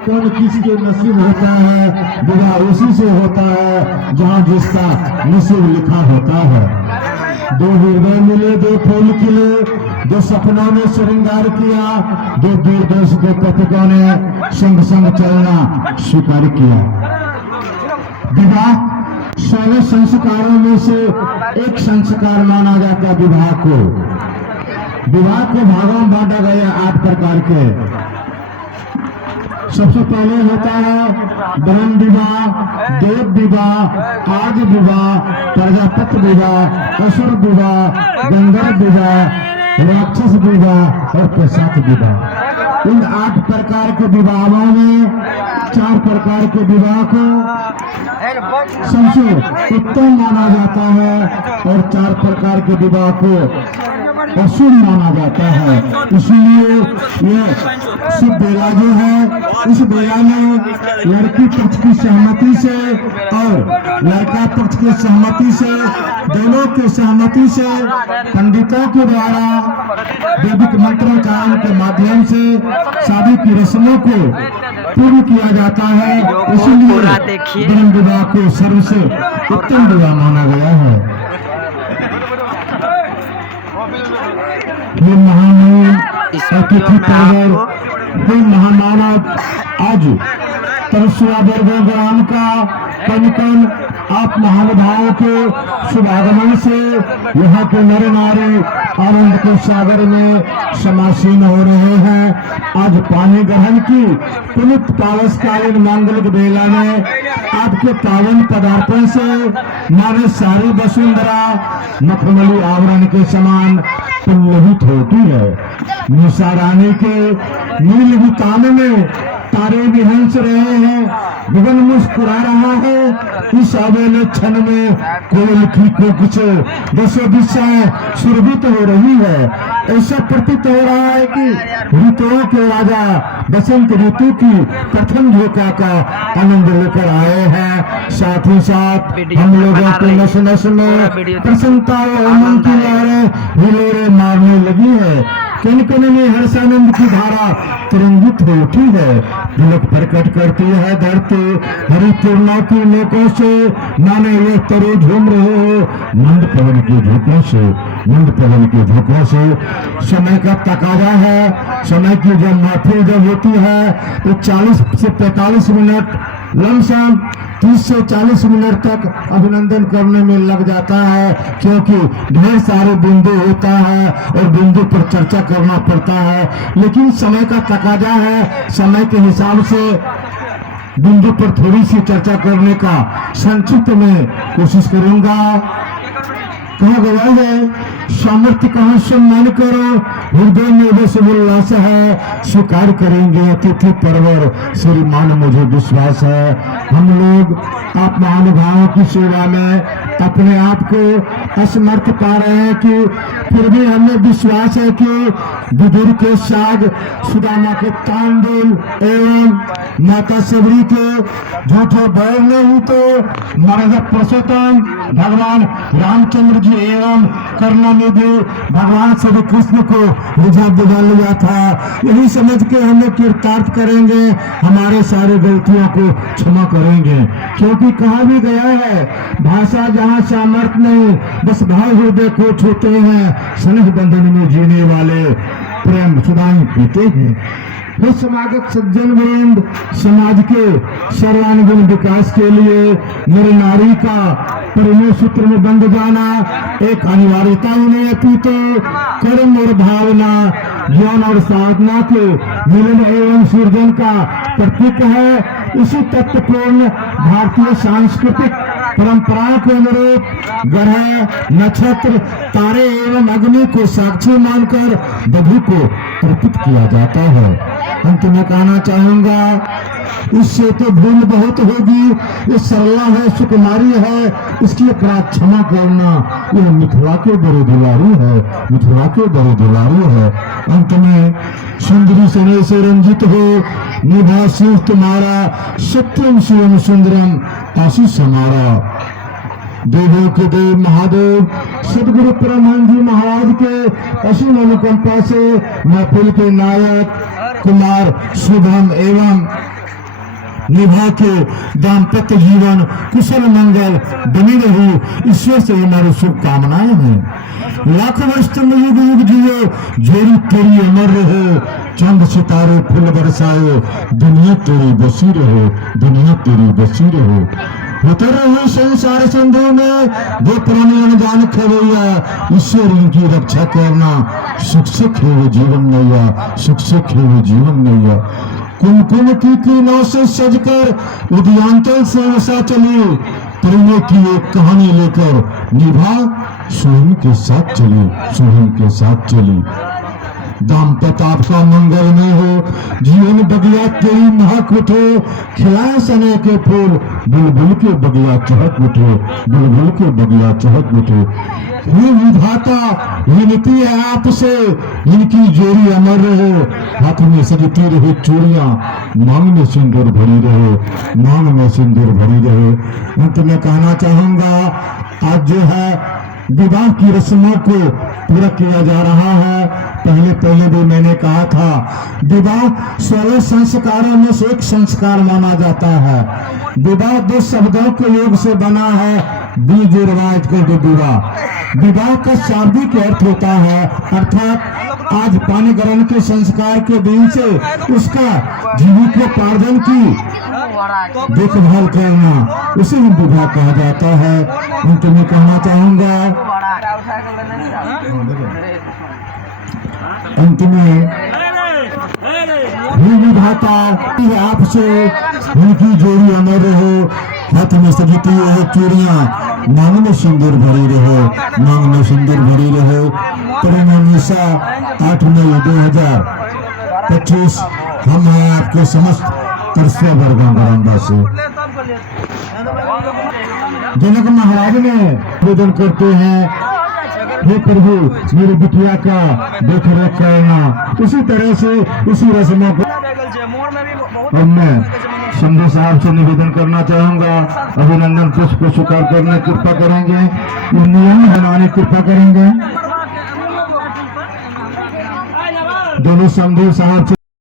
कौन किसके नसीब होता है, विवाह उसी से होता है जहाँ जिसका नसीब लिखा होता है। दो हृदय मिले, दो फूल खिले, दो सपनों ने श्रृंगार किया, दो दूरदर्श के पथिकों ने संग संग चलना स्वीकार किया। विवाह 16 संस्कारों में से एक संस्कार माना जाता विवाह को। विवाह को भागों में बांटा गया 8 प्रकार के। सबसे पहले होता है ब्रह्म विवाह, देव विवाह, आग विवाह, प्रजापति विवाह, असुर विवाह, गंधर्व विवाह, राक्षस विवाह और प्रसाद विवाह। इन 8 प्रकार के विवाहों में 4 प्रकार के विवाह को सबसे उत्तम माना जाता है और 4 प्रकार के विवाह को अशुभ माना जाता है। इसलिए यह शुभ बेला जो है, इस बेला में लड़की पक्ष की सहमति से और लड़का पक्ष की सहमति से, दोनों की सहमति से पंडितों के द्वारा वैदिक मंत्रोच्चारण के माध्यम से शादी की रस्मों को पूर्ण किया जाता है। इसलिए ब्रह्म विवाह को सबसे उत्तम विवाह माना गया है। ये महान अतिथि पर्व, ये महामानव आज तरसुआ वर्गों ग्राम का कन आप महानुभावों के शुभागमन से यहाँ के नर नारी आनंद के सागर में समासीन हो रहे हैं। आज पानी ग्रहण की पुनित पावसकालीन मांगलिक बेला में आपके पावन पदार्थों से माने सारी वसुंधरा मखमली आवरण के समान पुलहित होती है। मूसा रानी के नील वितान में तारे भी हंस रहे हैं, गगन मुस्कुरा रहा है। इस अवेले क्षण में कोयल की कोकिल से दसों दिशाएं सुरभित हो रही है। ऐसा प्रतीत हो रहा है कि ऋतुओं के राजा बसंत ऋतु की प्रथम झोंका का आनंद लेकर आए हैं। साथ ही साथ हम लोगों को नस नस में प्रसन्नता और उमंग की लहरें हिलोरे मारने लगी है। किन किन में हर्षानंद की धारा तरंगित हो उठी है। तिलक प्रकट करती है धरती हरि पूर्णा की लोकों से, माने ये तरु झूम रहे हो मंद पवन के झोंकों से, मंद पवन के झोंकों से। समय का तकाजा है, समय की जब महफिल जब होती है तो 40 से 45 मिनट लमसम 30 से 40 मिनट तक अभिनंदन करने में लग जाता है, क्योंकि ढेर सारे बिंदु होता है और बिंदु पर चर्चा करना पड़ता है। लेकिन समय का तकाजा है, समय के हिसाब से बिंदु पर थोड़ी सी चर्चा करने का संक्षिप्त में कोशिश करूंगा। कहा गया है सामर्थ्य कहाँ सम्मान करो, हृदय में बस उल्लास है, स्वीकार करेंगे अतिथि परवर श्रीमान मुझे विश्वास है। हम लोग आप महानुभावों की सेवा में अपने आप को असमर्थ पा रहे हैं कि फिर भी हमें विश्वास है कि विदुर के साग, सुदामा के तांडुल एवं माता सबरी के झूठे बैल नहीं तो महाराजा पुरुषोत्तम भगवान रामचंद्र जी एवं करुणानिधि भगवान श्री कृष्ण को बुझा बुझा लिया था। यही समझ के हमें कृतार्थ करेंगे, हमारे सारे गलतियों को क्षमा करेंगे। क्योंकि कहा भी गया है भाषा जहाँ सामर्थ्य नहीं, बस भाव हृदय को छूते हैं, स्नेह बंधन में जीने वाले प्रेम सुधाई पीते हैं। समागत सज्जन वृंद, समाज के सर्वांगीण विकास के लिए नर नारी का परिणय सूत्र में बंध जाना एक अनिवार्यता ही नहीं अपितु कर्म और भावना, ज्ञान और साधना के मिलन एवं सृजन का प्रतीक है। इसी तत्वपूर्ण भारतीय सांस्कृतिक परंपराओं के अनुरूप ग्रह, नक्षत्र, तारे एवं अग्नि को साक्षी मानकर वधु को अर्पित किया जाता है। अंत में कहना चाहूंगा, इससे तो भूल बहुत होगी, ये सरला है, सुकुमारी है, इसकी अपराध क्षमा करना। यह मिथिला के बड़े दुलारू है, मिथिला के बड़े दुलारू है। अंत में सुंदरी सने से रंजित हो, निभा शिव तुम्हारा, सत्यम शिवम सुंदरम आशीष हमारा। देवों के देव महादेव सदगुरु परमहंस जी महाराज के असीम अनुकंपा से महफिल के नायक कुमार शुभम एवं निभा के दाम्पत्य जीवन कुशल मंगल बनी रही, ईश्वर से हमारी शुभकामनाएं हैं। लाखों वर्ष तुम युग युग जियो, जोड़ी तेरी अमर रहो, चंद सितारे फूल बरसाओ, दुनिया तेरी बसी रहो, दुनिया तेरी बसी रहो। उतर हुए संसार संधो में वो पुराने अनजान खवैया, ईश्वर इनकी रक्षा करना, सुख से खेवे जीवन नैया, सुख से खेवे जीवन नैया। कुमकुम की किरणों से सजकर उद्यांचल से उषा चली, प्रेम की एक कहानी लेकर निभा सोहन के साथ चली, सोहन के साथ चली। दाम्पत्य आपका मंगलमय हो, जीवन बगिया तेरी महक उठे, खिलाए सने के फूल, बुलबुल के बगिया चहक उठे, बुलबुल के बगिया चहक उठे। ये विधाता विनती है आपसे, इनकी जोड़ी अमर रहे, हाथ में सजती रहे चूड़ियां, मांग में सिंदूर भरी रहे, मांग में सिंदूर भरी रहे। अंत में कहना चाहूंगा, आज जो है विवाह की रस्मों को पूरा किया जा रहा है। पहले भी मैंने कहा था, विवाह 16 संस्कारों में से एक संस्कार माना जाता है। विवाह 2 शब्दों के योग से बना है, बीज रिवाज को विवाह। विवाह का शाब्दिक अर्थ होता है, अर्थात आज पानी ग्रहण के संस्कार के दिन से उसका जीविकोपार्जन की देखभाल करना, उसे विवाह कहा जाता है। अंत में कहना चाहूंगा, अंत में विधाता आपसे उनकी जोड़ी अमर रहो, हाथ में सजती रहे चूड़ियां, मांग में सिंदूर भरी रहो, मांग में सिंदूर भरी रहो। परिणामीसा 8 मई 2025 हम हैं आपके समस्त तरसिया वर्गों से। जनक महाराज ने निवेदन करते हैं, हे प्रभु मेरी बिटिया का देख रेख करना, उसी तरह से उसी रस्मों को। और मैं शंभू साहब से निवेदन करना चाहूंगा, अभिनंदन पुष्प को स्वीकार करने कृपा करेंगे, नियम बनाने कृपा करेंगे। दोनों शंभू साहब